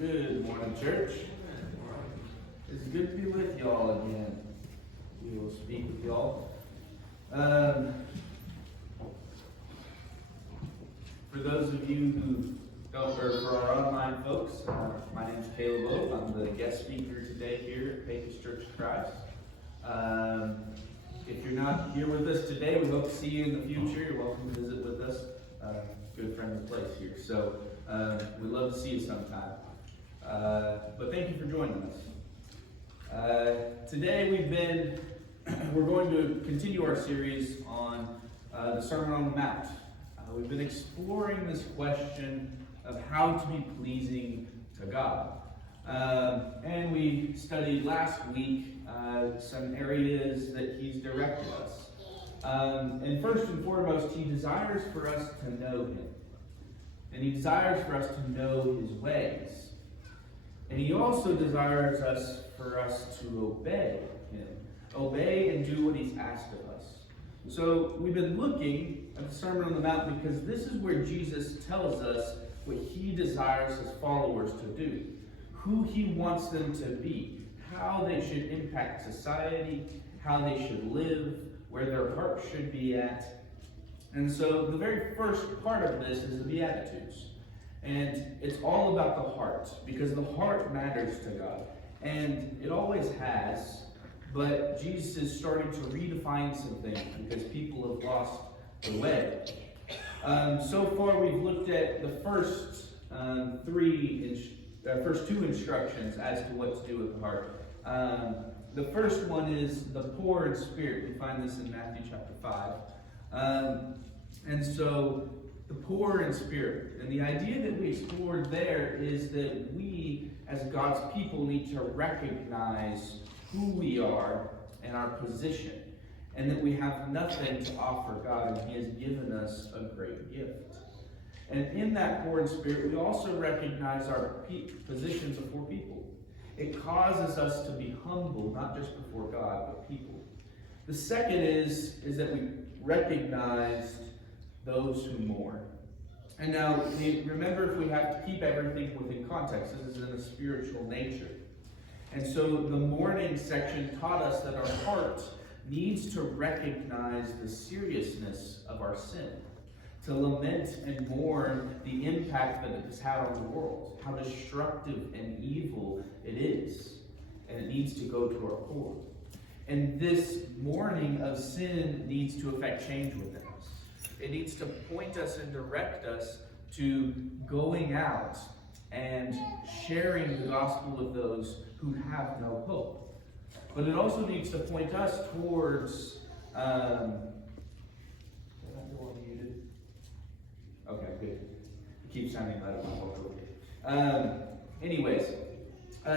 Good morning, church. It's good to be with y'all again. We will speak with y'all. For those of you who don't, or for our online folks, my name is Caleb Oak. I'm the guest speaker today here at Pecos Church of Christ. If you're not here with us today, we hope to see you in the future. You're welcome to visit with us. Good friendly place here. So we'd love to see you sometime. But thank you for joining us. Today we're going to continue our series on the Sermon on the Mount. We've been exploring this question of how to be pleasing to God. And we studied last week some areas that He's directed us. And first and foremost, He desires for us to know Him. And He desires for us to know His ways. And He also desires for us to obey Him. Obey and do what He's asked of us. So we've been looking at the Sermon on the Mount because this is where Jesus tells us what He desires His followers to do. Who He wants them to be. How they should impact society. How they should live. Where their heart should be at. And so the very first part of this is the Beatitudes. And it's all about the heart, because the heart matters to God. And it always has, but Jesus is starting to redefine some things because people have lost the way. So far we've looked at the first two instructions as to what to do with the heart. The first one is the poor in spirit. We find this in Matthew chapter 5. And so the poor in spirit. And the idea that we explored there is that we, as God's people, need to recognize who we are and our position. And that we have nothing to offer God, and He has given us a great gift. And in that poor in spirit, we also recognize our positions before people. It causes us to be humble, not just before God, but people. The second is that we recognize those who mourn. And now, remember, if we have to keep everything within context, this is in a spiritual nature. And so the mourning section taught us that our heart needs to recognize the seriousness of our sin, to lament and mourn the impact that it has had on the world, how destructive and evil it is, and it needs to go to our core. And this mourning of sin needs to affect change within us. It needs to point us and direct us to going out and sharing the gospel with those who have no hope. But it also needs to point us towards okay, good. It keeps sounding like I'm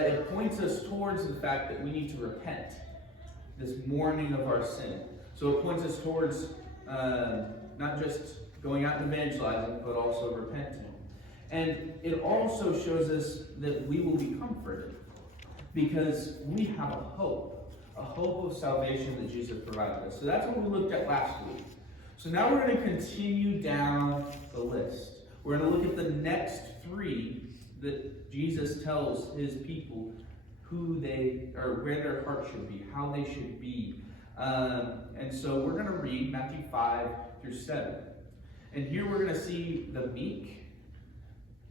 it points us towards the fact that we need to repent. This mourning of our sin. So it points us towards not just going out and evangelizing, but also repenting. And it also shows us that we will be comforted because we have a hope of salvation that Jesus provided us. So that's what we looked at last week. So now we're going to continue down the list. We're going to look at the next three that Jesus tells His people who they, or where their heart should be, how they should be. And so we're going to read Matthew 5 through 7. And here we're going to see the meek,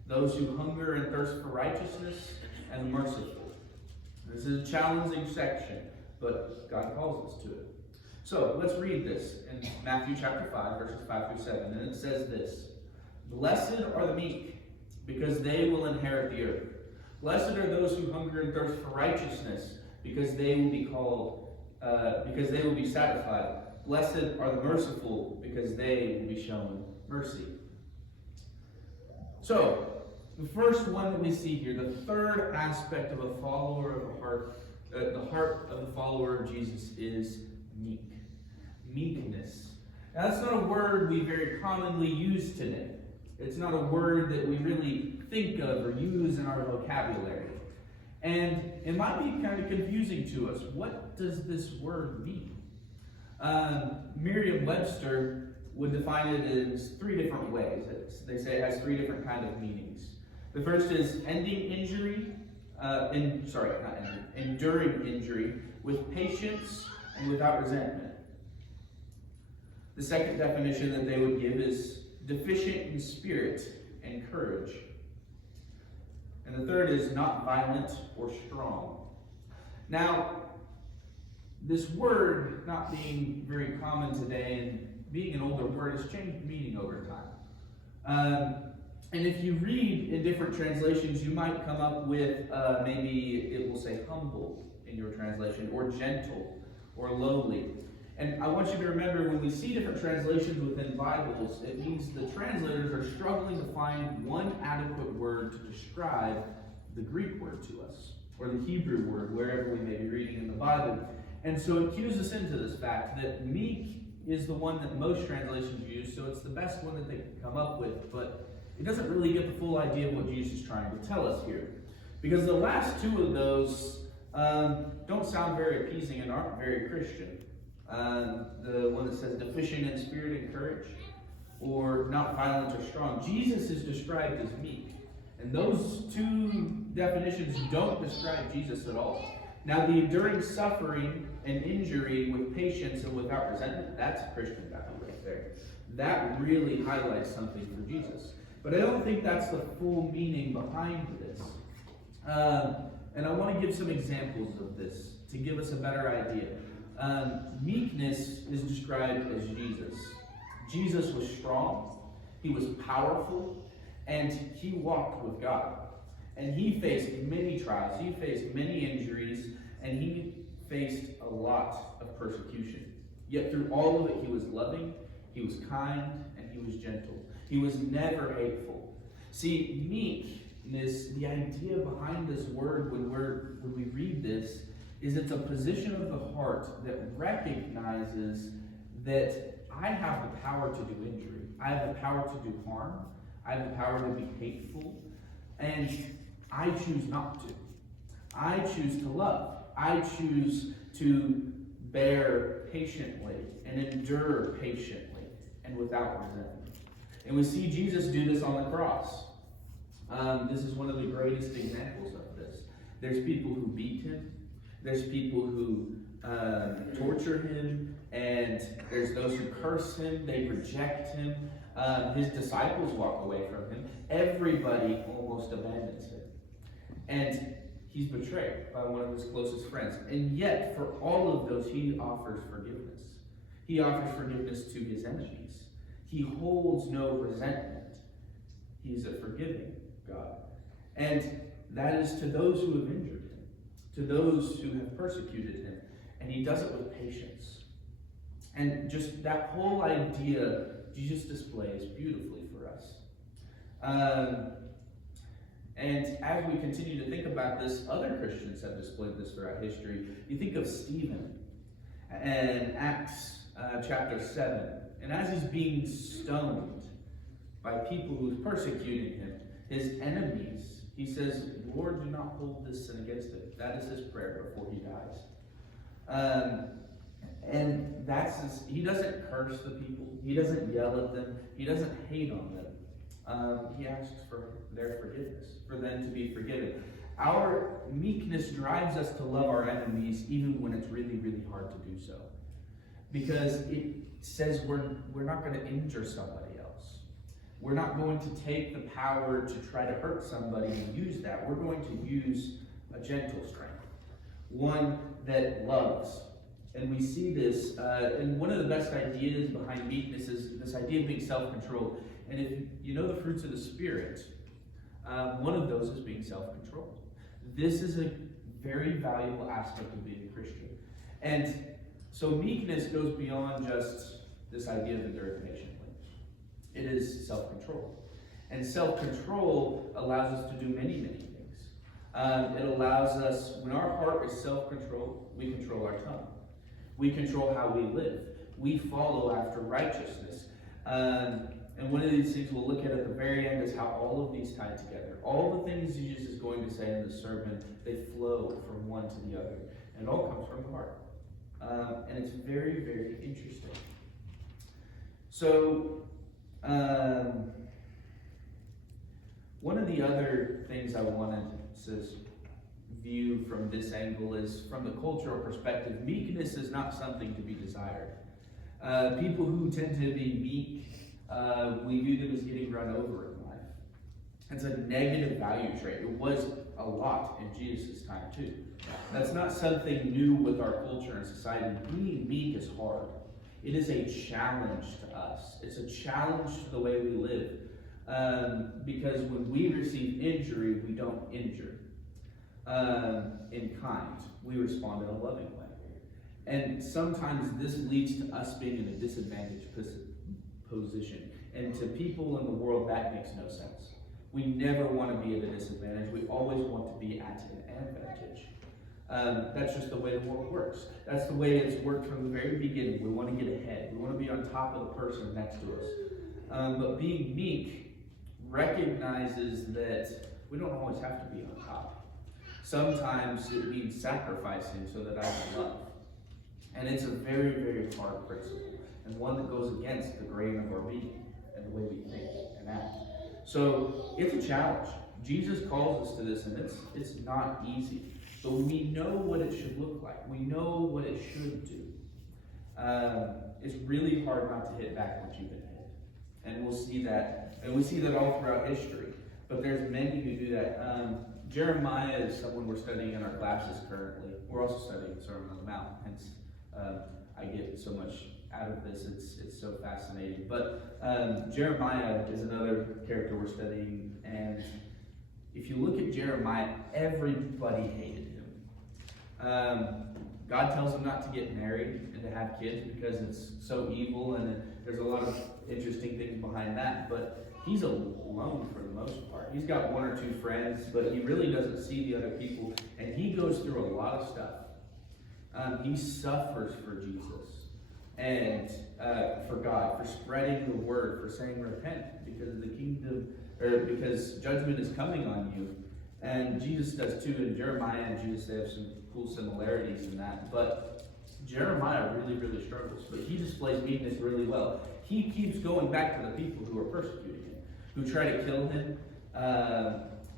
those who hunger and thirst for righteousness, and the merciful. This is a challenging section, but God calls us to it. So let's read this in Matthew chapter 5, verses 5 through 7. And it says this: Blessed are the meek, because they will inherit the earth. Blessed are those who hunger and thirst for righteousness, because they will be satisfied. Blessed are the merciful, because they will be shown mercy. So, the first one that we see here, the third aspect of a follower of the heart of the follower of Jesus is meek. Meekness. Now, that's not a word we very commonly use today. It's not a word that we really think of or use in our vocabulary. And it might be kind of confusing to us. What does this word mean? Merriam-Webster would define it as three different ways. They say it has three different kind of meanings. The first is enduring injury with patience and without resentment. The second definition that they would give is deficient in spirit and courage. And the third is not violent or strong. Now, this word not being very common today and being an older word has changed meaning over time. And if you read in different translations, you might come up with maybe it will say humble in your translation, or gentle, or lowly. And I want you to remember, when we see different translations within Bibles, it means the translators are struggling to find one adequate word to describe the Greek word to us, or the Hebrew word, wherever we may be reading in the Bible. And so it cues us into this fact that meek is the one that most translations use, so it's the best one that they can come up with, but it doesn't really get the full idea of what Jesus is trying to tell us here. Because the last two of those don't sound very appeasing and aren't very Christian. The one that says deficient in spirit and courage, or not violent or strong. Jesus is described as meek. And those two definitions don't describe Jesus at all. Now, the enduring suffering and injury with patience and without resentment, that's a Christian value right there. That really highlights something for Jesus. But I don't think that's the full meaning behind this. And I want to give some examples of this to give us a better idea. Meekness is described as Jesus. Jesus was strong, he was powerful, and he walked with God. And he faced many trials, he faced many injuries, and he faced a lot of persecution. Yet through all of it, he was loving, he was kind, and he was gentle. He was never hateful. See, meekness, the idea behind this word when we read this, is it's a position of the heart that recognizes that I have the power to do injury. I have the power to do harm. I have the power to be hateful. And I choose not to. I choose to love. I choose to bear patiently and endure patiently and without resentment. And we see Jesus do this on the cross. This is one of the greatest examples of this. There's people who beat him. There's people who torture him, and there's those who curse him, they reject him. His disciples walk away from him. Everybody almost abandons him. And he's betrayed by one of his closest friends. And yet, for all of those, he offers forgiveness. He offers forgiveness to his enemies. He holds no resentment. He's a forgiving God. And that is to those who have injured him, to those who have persecuted him. And he does it with patience. And just that whole idea Jesus displays beautifully for us. And as we continue to think about this, other Christians have displayed this throughout history. You think of Stephen in Acts chapter 7. And as he's being stoned by people who are persecuting him, his enemies, he says, Lord, do not hold this sin against him. That is his prayer before he dies. And he doesn't curse the people. He doesn't yell at them. He doesn't hate on them. He asks for their forgiveness, for them to be forgiven. Our meekness drives us to love our enemies even when it's really, really hard to do so. Because it says we're not going to injure somebody else. We're not going to take the power to try to hurt somebody and use that. We're going to use a gentle strength, one that loves. And we see this, and one of the best ideas behind meekness is this idea of being self-controlled. And if you know the fruits of the Spirit, one of those is being self-controlled. This is a very valuable aspect of being a Christian. And so meekness goes beyond just this idea of enduring patiently. It is self-control. And self-control allows us to do many, many things. It allows us, when our heart is self-controlled, we control our tongue. We control how we live. We follow after righteousness. And one of these things we'll look at the very end is how all of these tie together. All the things Jesus is going to say in the sermon, they flow from one to the other. And it all comes from the heart. And it's very, very interesting. So, One of the other things I wanted to view from this angle is, from the cultural perspective, meekness is not something to be desired. People who tend to be meek, we view them as getting run over in life. It's a negative value trait. It was a lot in Jesus' time too. That's not something new with our culture and society. Being meek is hard. It is a challenge to us. It's a challenge to the way we live. Because when we receive injury, we don't injure in kind. We respond in a loving way. And sometimes this leads to us being in a disadvantaged position. And to people in the world, that makes no sense. We never want to be at a disadvantage. We always want to be at an advantage. That's just the way the world works. That's the way it's worked from the very beginning. We want to get ahead. We want to be on top of the person next to us. But being meek recognizes that we don't always have to be on top. Sometimes it means sacrificing so that I can love. And it's a very, very hard principle, and one that goes against the grain of our being and the way we think and act. So it's a challenge. Jesus calls us to this, and it's not easy. But we know what it should look like. We know what it should do. It's really hard not to hit back once you've been hit. And we'll see that. And we see that all throughout history. But there's many who do that. Jeremiah is someone we're studying in our classes currently. We're also studying the Sermon on the Mount. Hence, I get so much out of this. It's so fascinating. But Jeremiah is another character we're studying. And if you look at Jeremiah, everybody hated him. God tells him not to get married and to have kids because it's so evil, and there's a lot of interesting things behind that. But he's alone for the most part. He's got one or two friends, but he really doesn't see the other people, and he goes through a lot of stuff. He suffers for Jesus and for God, for spreading the word, for saying repent because the kingdom, or because judgment is coming on you. And Jesus does too. In Jeremiah and Jesus, they have some cool similarities in that. But Jeremiah really, really struggles. But he displays meekness really well. He keeps going back to the people who are persecuting him, who try to kill him.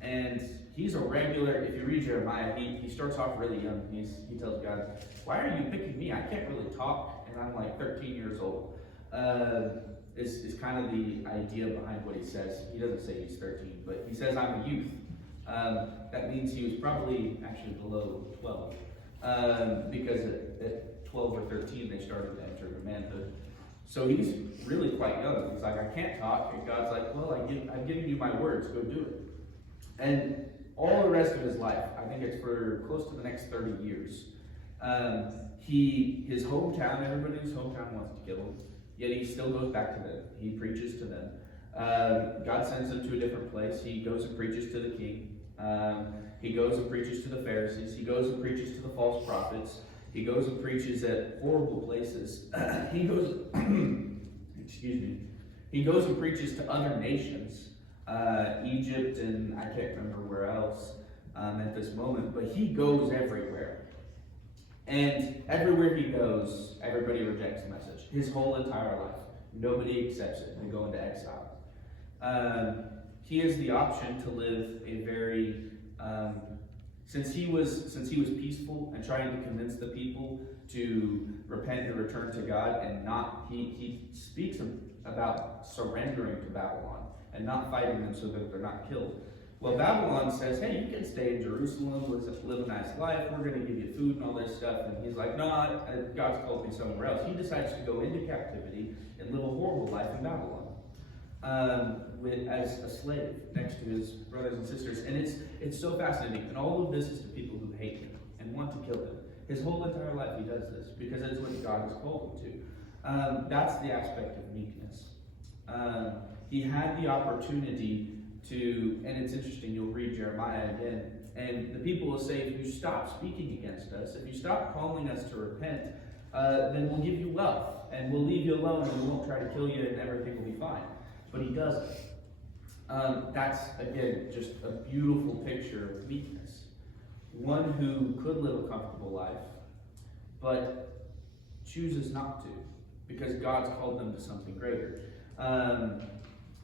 And he's a regular, if you read Jeremiah, he starts off really young. He tells God, why are you picking me? I can't really talk, and I'm like 13 years old. Is kind of the idea behind what he says. He doesn't say he's 13, but he says, I'm a youth. That means he was probably actually below 12. Because at 12 or 13, they started to enter the manhood. So he's really quite young. He's like, I can't talk. And God's like, well, I've given you my words. Go do it. And all the rest of his life, I think it's for close to the next 30 years, his hometown, everybody in his hometown wants to kill him. Yet he still goes back to them. He preaches to them. God sends him to a different place. He goes and preaches to the king. He goes and preaches to the Pharisees. He goes and preaches to the false prophets. He goes and preaches at horrible places. He goes, excuse me. He goes and preaches to other nations, Egypt, and I can't remember where else at this moment. But he goes everywhere. And everywhere he goes, everybody rejects the message. His whole entire life. Nobody accepts it. They go into exile. He has the option to live a very, since he was peaceful and trying to convince the people to repent and return to God, and not, he speaks about surrendering to Babylon and not fighting them so that they're not killed. Well, Babylon says, hey, you can stay in Jerusalem, live a nice life, we're going to give you food and all this stuff. And he's like, no, God's called me somewhere else. He decides to go into captivity and live a horrible life in Babylon as a slave next to his brothers and sisters. And it's so fascinating. And all of this is to people who hate him and want to kill him. His whole entire life he does this because it's what God has called him to. That's the aspect of meekness. He had the opportunity to, and it's interesting, you'll read Jeremiah again, and the people will say, if you stop speaking against us, if you stop calling us to repent, then we'll give you wealth, and we'll leave you alone, and we won't try to kill you, and everything will be fine. But he doesn't. That's, again, just a beautiful picture of meekness. One who could live a comfortable life, but chooses not to, because God's called them to something greater.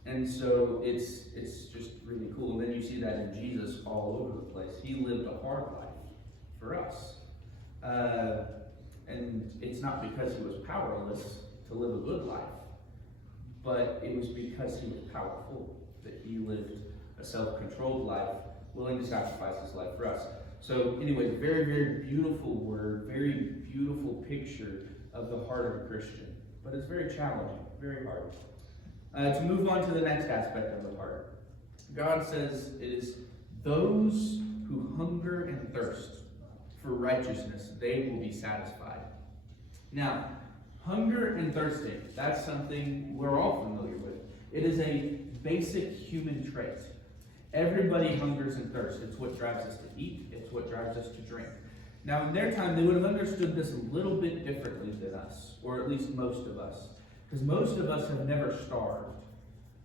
And so it's just really cool. that in Jesus all over the place. He lived a hard life for us. And it's not because he was powerless to live a good life, but it was because he was powerful that he lived a self-controlled life, willing to sacrifice his life for us. So anyway, very, very beautiful word, very beautiful picture of the heart of a Christian. But it's very challenging, very hard. To move on to the next aspect of the heart. God says it is those who hunger and thirst for righteousness, they will be satisfied. Now, hunger and thirsting, that's something we're all familiar with. It is a basic human trait. Everybody hungers and thirsts. It's what drives us to eat. It's what drives us to drink. Now, in their time, they would have understood this a little bit differently than us, or at least most of us. Because most of us have never starved.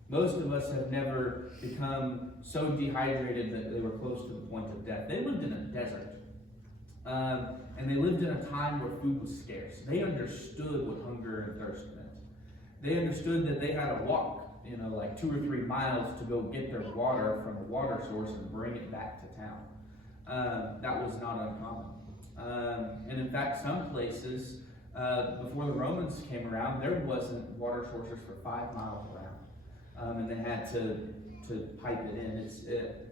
Most of us have never become so dehydrated that they were close to the point of death. They lived in a desert. And they lived in a time where food was scarce. They understood what hunger and thirst meant. They understood that they had to walk, like 2 or 3 miles to go get their water from a water source and bring it back to town. That was not uncommon. And in fact, some places, before the Romans came around, there wasn't water sources for 5 miles around. And they had to pipe it in. It's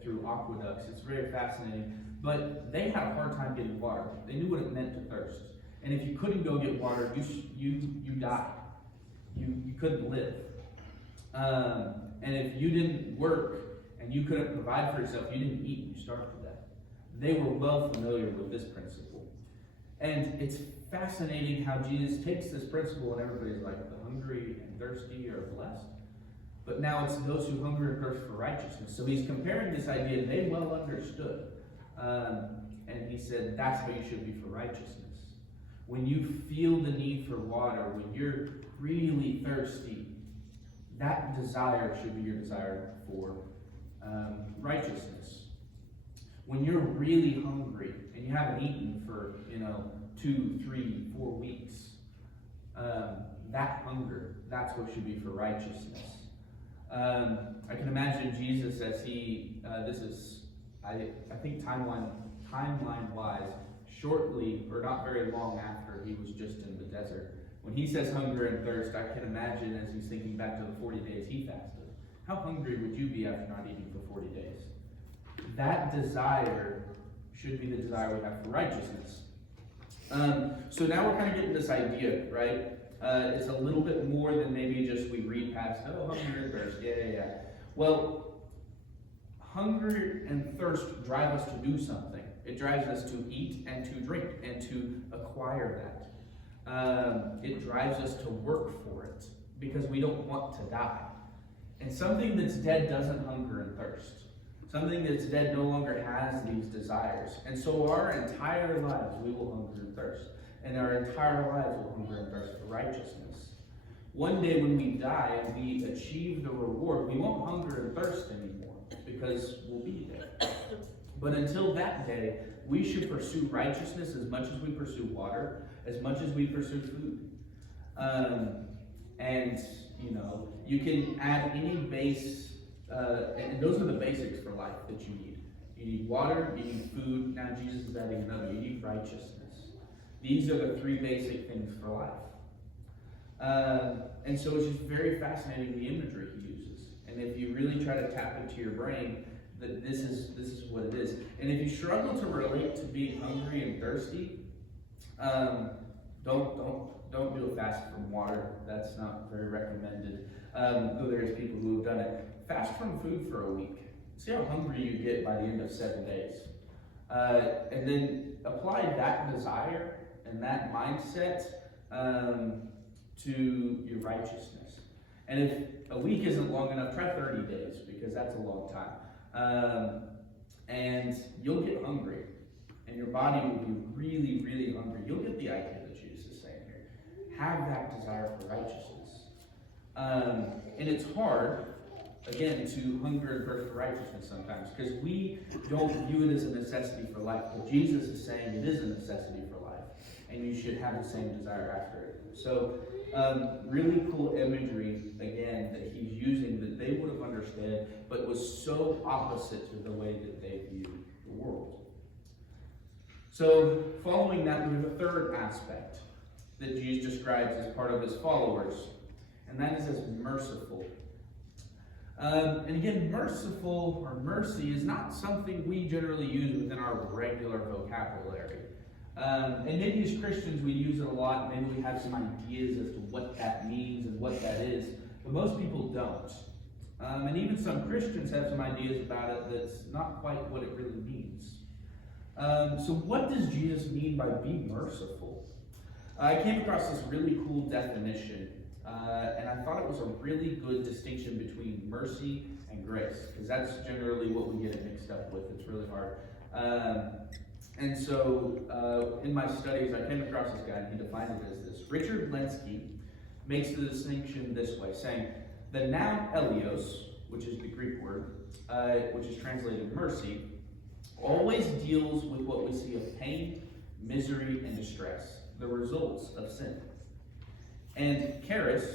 through aqueducts. It's very fascinating. But they had a hard time getting water. They knew what it meant to thirst. And if you couldn't go get water, you died. You couldn't live. And if you didn't work and you couldn't provide for yourself, you didn't eat, you starved to death. They were well familiar with this principle. And it's fascinating how Jesus takes this principle and everybody's like, the hungry and thirsty are blessed. But now it's those who hunger and thirst for righteousness. So he's comparing this idea they well understood. And he said, that's how you should be for righteousness. When you feel the need for water, when you're really thirsty, that desire should be your desire for righteousness. When you're really hungry and you haven't eaten for 2, 3, 4 weeks, that hunger, that's what should be for righteousness. I can imagine Jesus as he, I think timeline-wise, shortly, or not very long after he was just in the desert. When he says hunger and thirst, I can imagine as he's thinking back to the 40 days he fasted. How hungry would you be after not eating for 40 days? That desire should be the desire we have for righteousness. So now we're kind of getting this idea, right? It's a little bit more than maybe just we read past, hunger and thirst, yeah. Well, hunger and thirst drive us to do something. It drives us to eat and to drink and to acquire that. It drives us to work for it because we don't want to die. And something that's dead doesn't hunger and thirst. Something that's dead no longer has these desires. And so our entire lives we will hunger and thirst. And our entire lives will hunger and thirst for righteousness. One day when we die and we achieve the reward, we won't hunger and thirst anymore because we'll be there. But until that day, we should pursue righteousness as much as we pursue water, as much as we pursue food. And you can add any base, and those are the basics for life that you need. You need water, you need food, now Jesus is adding another, you need righteousness. These are the 3 basic things for life. And so it's just very fascinating the imagery he uses. And if you really try to tap into your brain, that this is what it is. And if you struggle to relate to being hungry and thirsty, don't do a fast from water. That's not very recommended. Though there's people who have done it. Fast from food for a week. See how hungry you get by the end of 7 days. And then apply that desire and that mindset to your righteousness. And if a week isn't long enough, try 30 days because that's a long time. And you'll get hungry. And your body will be really, really hungry. You'll get the idea that Jesus is saying here. Have that desire for righteousness. And it's hard, again, to hunger and thirst for righteousness sometimes because we don't view it as a necessity for life. But Jesus is saying it is a necessity for life. and you should have the same desire after it. So, really cool imagery, again, that he's using that they would have understood, but was so opposite to the way that they viewed the world. So, following that, we have a third aspect that Jesus describes as part of his followers, and that is as merciful. And again, merciful or mercy is not something we generally use within our regular vocabulary. And maybe as Christians we use it a lot, maybe we have some ideas as to what that means and what that is, but most people don't. And even some Christians have some ideas about it that's not quite what it really means. So what does Jesus mean by be merciful? I came across this really cool definition, and I thought it was a really good distinction between mercy and grace, because that's generally what we get it mixed up with. It's really hard. And so in my studies, I came across this guy, and he defined it as this. Richard Lenski makes the distinction this way, saying, the noun eleos, which is the Greek word, which is translated mercy, always deals with what we see of pain, misery, and distress, the results of sin. And charis,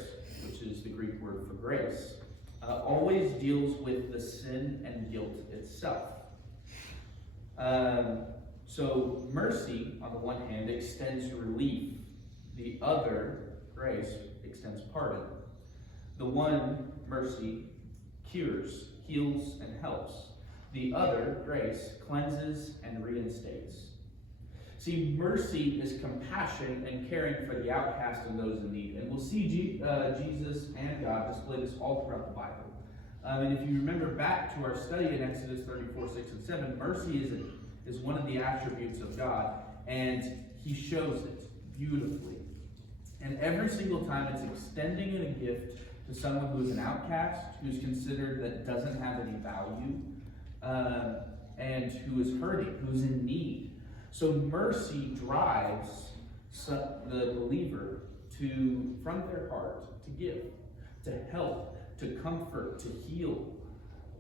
which is the Greek word for grace, always deals with the sin and guilt itself. So mercy, on the one hand, extends relief. The other, grace, extends pardon. The one, mercy, cures, heals, and helps. The other, grace, cleanses and reinstates. See, mercy is compassion and caring for the outcast and those in need. And we'll see Jesus and God display this all throughout the Bible. And if you remember back to our study in Exodus 34, 6, and 7, mercy is one of the attributes of God, and he shows it beautifully. And every single time it's extending a gift to someone who's an outcast, who's considered that doesn't have any value, and who is hurting, who's in need. So mercy drives the believer to, from their heart, to give, to help, to comfort, to heal.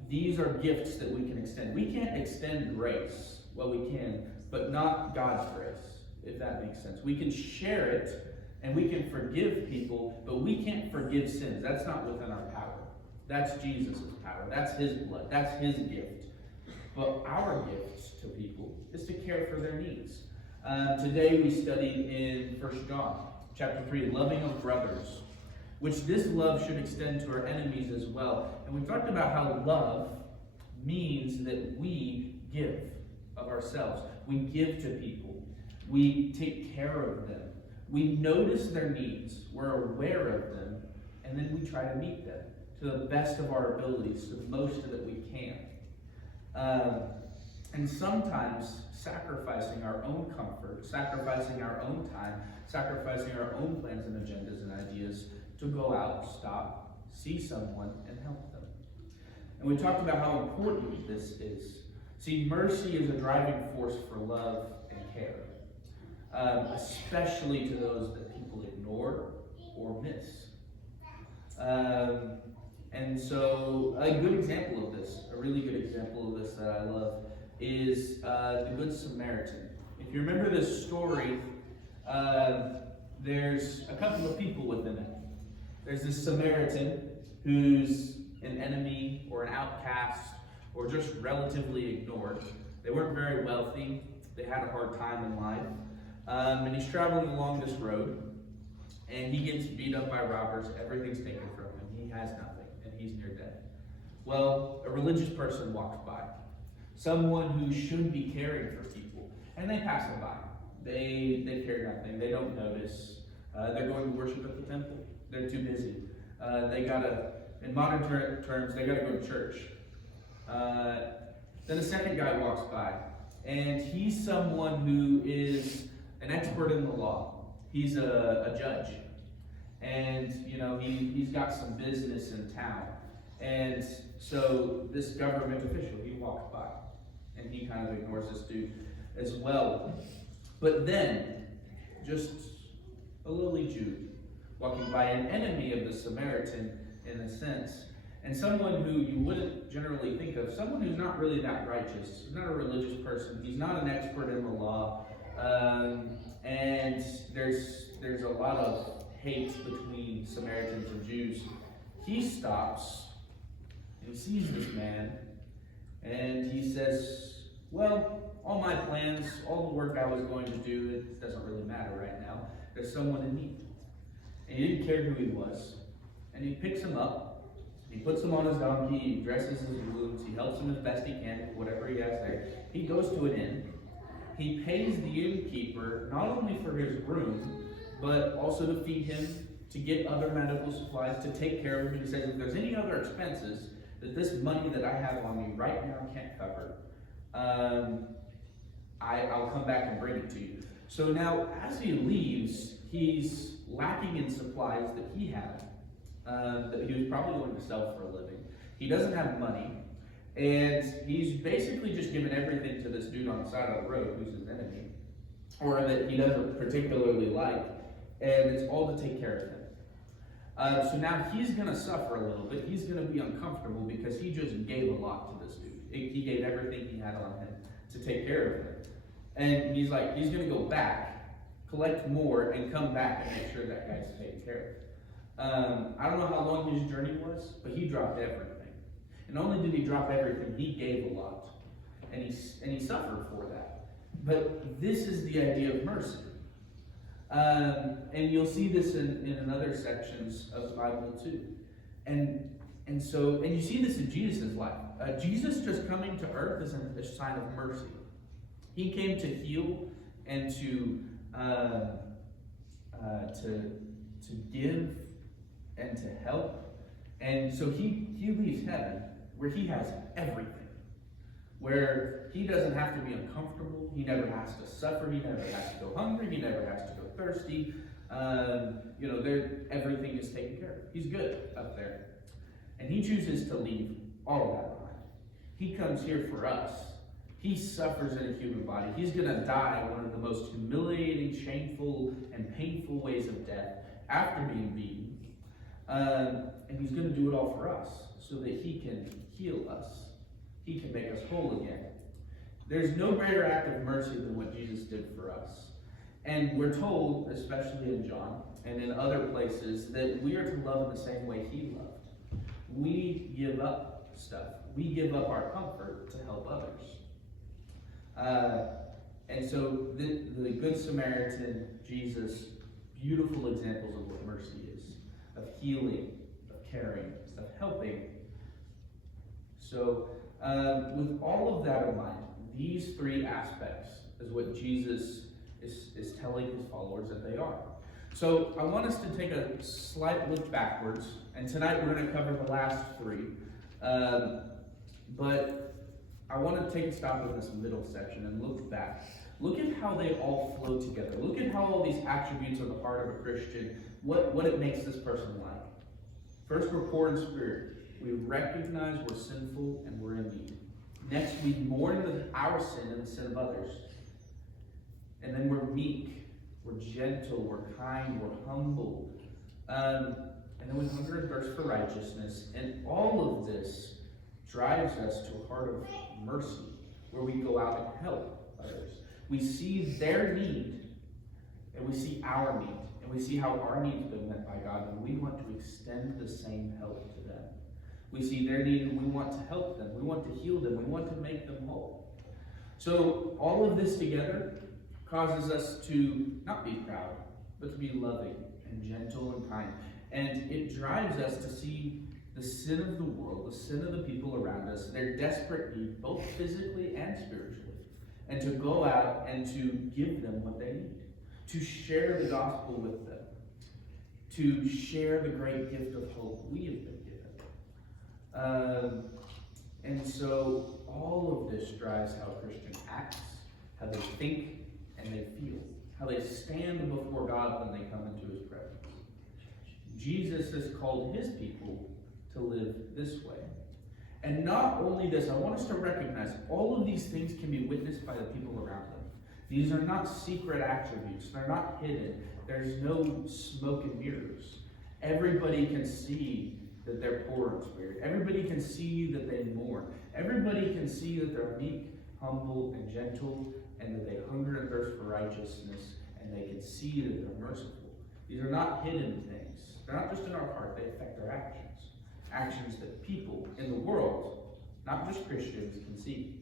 These are gifts that we can extend. We can't extend grace. Well, we can, but not God's grace, if that makes sense. We can share it, and we can forgive people, but we can't forgive sins. That's not within our power. That's Jesus' power. That's his blood. That's his gift. But our gifts to people is to care for their needs. Today we studied in 1 John chapter 3, loving of brothers, which this love should extend to our enemies as well. And we talked about how love means that we give of ourselves. We give to people. We take care of them. We notice their needs. We're aware of them. And then we try to meet them to the best of our abilities, to the most that we can. And sometimes sacrificing our own comfort, sacrificing our own time, sacrificing our own plans and agendas and ideas to go out, stop, see someone, and help them. And we talked about how important this is. See, mercy is a driving force for love and care, especially to those that people ignore or miss. And so a good example of this, a really good example of this that I love, is the Good Samaritan. If you remember this story, there's a couple of people within it. There's this Samaritan who's an enemy or an outcast or just relatively ignored. They weren't very wealthy. They had a hard time in life. And he's traveling along this road, and he gets beat up by robbers. Everything's taken from him. He has nothing. He's near death. Well, a religious person walks by, someone who should be caring for people, and they pass them by. They care nothing. They don't notice. They're going to worship at the temple. They're too busy. They gotta, in modern terms, they gotta go to church. Then a second guy walks by, and he's someone who is an expert in the law. He's a judge. And, you know, he's got some business in town. And so this government official, he walks by. And he kind of ignores this dude as well. But then, just a lowly Jew, walking by, an enemy of the Samaritan, in a sense, and someone who you wouldn't generally think of, someone who's not really that righteous, not a religious person, he's not an expert in the law, And there's a lot of hate between Samaritans and Jews. He stops and he sees this man and he says, well, all my plans, all the work I was going to do, it doesn't really matter right now. There's someone in need. And he didn't care who he was. And he picks him up, he puts him on his donkey, he dresses his wounds, he helps him as best he can with whatever he has there. He goes to an inn. He pays the innkeeper not only for his room, but also to feed him, to get other medical supplies, to take care of him. He says, if there's any other expenses that this money that I have on me right now can't cover, I'll come back and bring it to you. So now, as he leaves, he's lacking in supplies that he had, that he was probably going to sell for a living. He doesn't have money, and he's basically just given everything to this dude on the side of the road who's his enemy, or that he doesn't particularly like, and it's all to take care of him. So now he's going to suffer a little bit. He's going to be uncomfortable because he just gave a lot to this dude. He gave everything he had on him to take care of him. And he's going to go back, collect more, and come back and make sure that guy's taken care of. I don't know how long his journey was, but he dropped everything. And not only did he drop everything, he gave a lot. And he suffered for that. But this is the idea of mercy. And you'll see this in other sections of the Bible too. And you see this in Jesus' life. Jesus just coming to earth is a sign of mercy. He came to heal and to give and to help. And so he leaves heaven where he has everything. Where he doesn't have to be uncomfortable. He never has to suffer. He never has to go hungry. He never has to go thirsty. Everything is taken care of. He's good up there. And he chooses to leave all of that behind. He comes here for us. He suffers in a human body. He's going to die one of the most humiliating, shameful, and painful ways of death after being beaten. And he's going to do it all for us so that he can heal us. He can make us whole again. There's no greater act of mercy than what Jesus did for us. And we're told, especially in John and in other places, that we are to love in the same way he loved. We give up stuff. We give up our comfort to help others. And so the Good Samaritan, Jesus, beautiful examples of what mercy is, of healing, of caring, of helping. So with all of that in mind, these three aspects is what Jesus is telling his followers that they are. So I want us to take a slight look backwards, and tonight we're going to cover the last three. But I want to take a stop in this middle section and look back. Look at how they all flow together. Look at how all these attributes of the heart of a Christian, what it makes this person like. First, we're poor in spirit. We recognize we're sinful and we're in need. Next, we mourn our sin and the sin of others. And then we're meek, we're gentle, we're kind, we're humble. And then we hunger and thirst for righteousness. And all of this drives us to a heart of mercy, where we go out and help others. We see their need, and we see our need, and we see how our needs have been met by God, and we want to extend the same help to them. We see their need, and we want to help them. We want to heal them. We want to make them whole. So all of this together causes us to not be proud, but to be loving and gentle and kind. And it drives us to see the sin of the world, the sin of the people around us, their desperate need, both physically and spiritually, and to go out and to give them what they need, to share the gospel with them, to share the great gift of hope we have been given. And so all of this drives how a Christian acts, how they think, and they feel, how they stand before God when they come into his presence. Jesus has called his people to live this way. And not only this, I want us to recognize all of these things can be witnessed by the people around them. These are not secret attributes. They're not hidden. There's no smoke and mirrors. Everybody can see that they're poor in spirit. Everybody can see that they mourn. Everybody can see that they're meek, humble, and gentle, and that they hunger and thirst for righteousness, and they can see that they're merciful. These are not hidden things. They're not just in our heart, they affect our actions. Actions that people in the world, not just Christians, can see.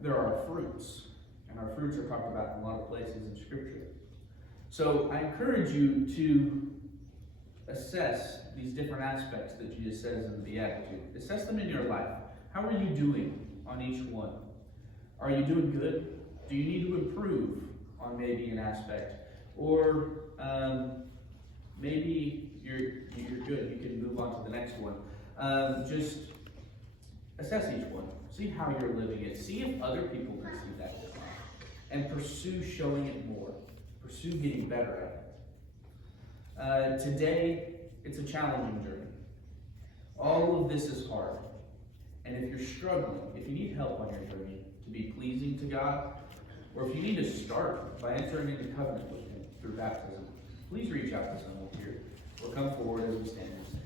There are fruits, and our fruits are talked about in a lot of places in Scripture. So I encourage you to assess these different aspects that Jesus says in the Beatitude. Assess them in your life. How are you doing on each one? Are you doing good? Do you need to improve on maybe an aspect? Or maybe you're good. You can move on to the next one. Just assess each one. See how you're living it. See if other people can see that. And pursue showing it more. Pursue getting better at it. Today, it's a challenging journey. All of this is hard. And if you're struggling, if you need help on your journey to be pleasing to God, or if you need to start by entering into covenant with Him through baptism, please reach out to someone here or come forward as we stand and sing.